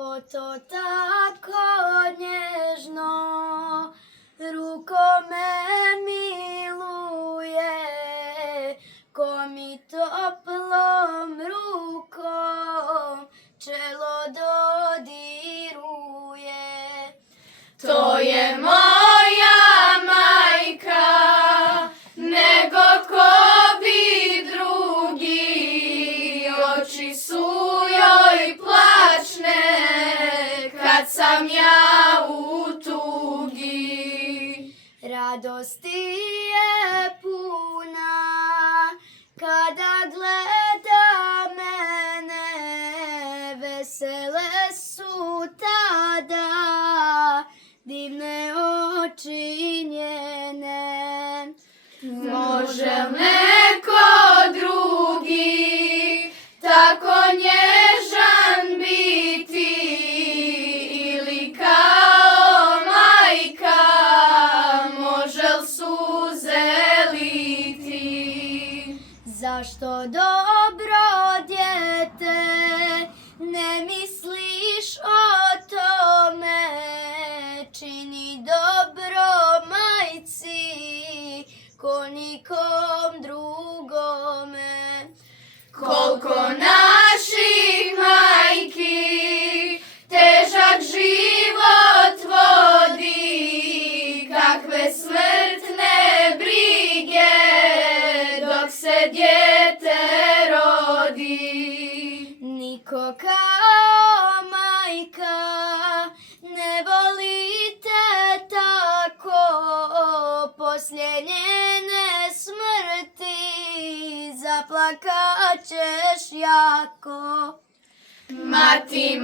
O to tako nježno rukom me miluje, ko mi toplom rukom čelo dodiruje. To je moja majka, nego ko bi drugi, oči su joj plačne kad sam ja u tugi. Radosti je puna kada gleda mene, vesele su tada divne oči njene. Može neko drugi tako nježan biti ili kao majka može li suze liti? Zašto dobro dijete ne misliš o tome, čini dobro majci ko nikom drugome. Koliko naših majki težak život vodi, kakve smrtne brige dok se dijete rodi. Niko kao majka ne voli te tako, poslije njene smrti zaplakat ćeš jako. Mati,